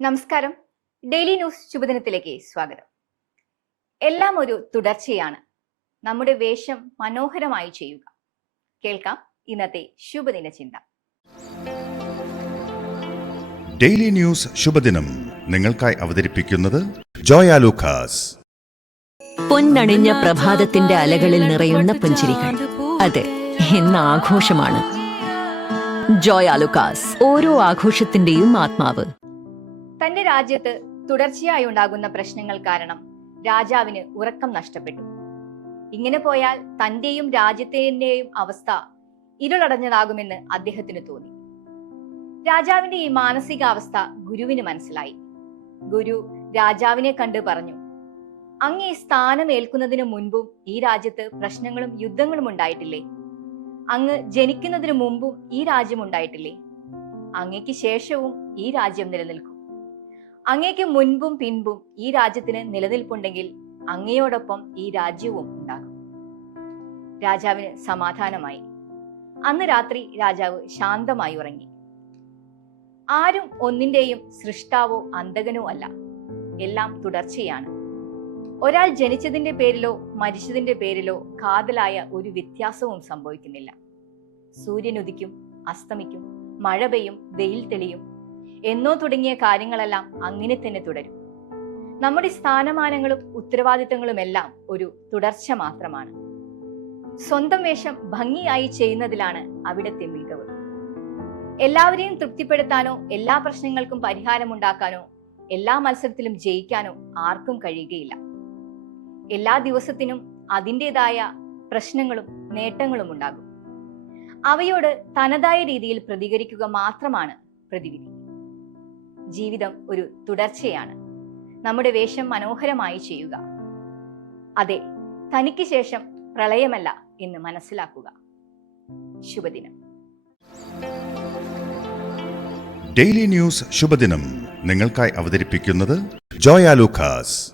നമസ്കാരം. Daily news ശുഭദിനത്തിലേക്ക് സ്വാഗതം. എല്ലാം ഒരു തുടർച്ചയാണ്. നമ്മുടെ വേഷം മനോഹരമായി ചെയ്യുക. കേൾക്കാം ഇന്നത്തെ ശുഭദിന ചിന്ത. ഡെയിലി ന്യൂസ് ശുഭദിനം നിങ്ങൾക്കായി അവതരിപ്പിക്കുന്നത് ജോയ ലൂക്കാസ്. പൊന്നണിഞ്ഞ പ്രഭാതത്തിന്റെ അലകളിൽ നിറയുന്ന പുഞ്ചിരികൾ. അതെ, ഇന്ന് ആഘോഷമാണ്. ജോയ ലൂക്കാസ്, ഓരോ ആഘോഷത്തിന്റെയും ആത്മാവ്. തന്റെ രാജ്യത്ത് തുടർച്ചയായി ഉണ്ടാകുന്ന പ്രശ്നങ്ങൾ കാരണം രാജാവിന് ഉറക്കം നഷ്ടപ്പെട്ടു. ഇങ്ങനെ പോയാൽ തന്റെയും രാജ്യത്തിന്റെയും അവസ്ഥ ഇരുളടഞ്ഞതാകുമെന്ന് അദ്ദേഹത്തിന് തോന്നി. രാജാവിന്റെ ഈ മാനസികാവസ്ഥ ഗുരുവിന് മനസ്സിലായി. ഗുരു രാജാവിനെ കണ്ട് പറഞ്ഞു, അങ്ങ് ഈ സ്ഥാനം ഏൽക്കുന്നതിന് മുൻപും ഈ രാജ്യത്ത് പ്രശ്നങ്ങളും യുദ്ധങ്ങളും ഉണ്ടായിട്ടില്ലേ? അങ്ങ് ജനിക്കുന്നതിന് മുമ്പും ഈ രാജ്യം ഉണ്ടായിട്ടില്ലേ? അങ്ങയ്ക്ക് ശേഷവും ഈ രാജ്യം നിലനിൽക്കും. അങ്ങയ്ക്ക് മുൻപും പിൻപും ഈ രാജ്യത്തിന് നിലനിൽപ്പുണ്ടെങ്കിൽ അങ്ങയോടൊപ്പം ഈ രാജ്യവും ഉണ്ടാകും. രാജാവിന് സമാധാനമായി. അന്ന് രാത്രി രാജാവ് ശാന്തമായി ഉറങ്ങി. ആരും ഒന്നിന്റെയും സൃഷ്ടാവോ അന്തകനോ അല്ല. എല്ലാം തുടർച്ചയാണ്. ഒരാൾ ജനിച്ചതിന്റെ പേരിലോ മരിച്ചതിന്റെ പേരിലോ കാതലായ ഒരു വ്യത്യാസവും സംഭവിക്കുന്നില്ല. സൂര്യൻ ഉദിക്കും, അസ്തമിക്കും, മഴ പെയ്യും, വെയിൽ തെളിയും. എന്നോ തുടങ്ങിയ കാര്യങ്ങളെല്ലാം അങ്ങനെ തന്നെ തുടരും. നമ്മുടെ സ്ഥാനമാനങ്ങളും ഉത്തരവാദിത്തങ്ങളുമെല്ലാം ഒരു തുടർച്ച മാത്രമാണ്. സ്വന്തം വേഷം ഭംഗിയായി ചെയ്യുന്നതിലാണ് അവിടുത്തെ മികവ്. എല്ലാവരെയും തൃപ്തിപ്പെടുത്താനോ എല്ലാ പ്രശ്നങ്ങൾക്കും പരിഹാരമുണ്ടാക്കാനോ എല്ലാ മത്സരത്തിലും ജയിക്കാനോ ആർക്കും കഴിയുകയില്ല. എല്ലാ ദിവസത്തിനും അതിൻ്റെതായ പ്രശ്നങ്ങളും നേട്ടങ്ങളും ഉണ്ടാകും. അവയോട് തനതായ രീതിയിൽ പ്രതികരിക്കുക മാത്രമാണ് പ്രതിവിധി. ജീവിതം ഒരു തുടർച്ചയാണ്. നമ്മുടെ വേഷം മനോഹരമായി ചെയ്യുക. അതെ, തനിക്ക് ശേഷം പ്രളയമല്ല എന്ന് മനസ്സിലാക്കുക. ശുഭദിനം. ഡെയിലി ന്യൂസ് ശുഭദിനം നിങ്ങൾക്കായി അവതരിപ്പിക്കുന്നത് ജോയ ലൂക്കാസ്.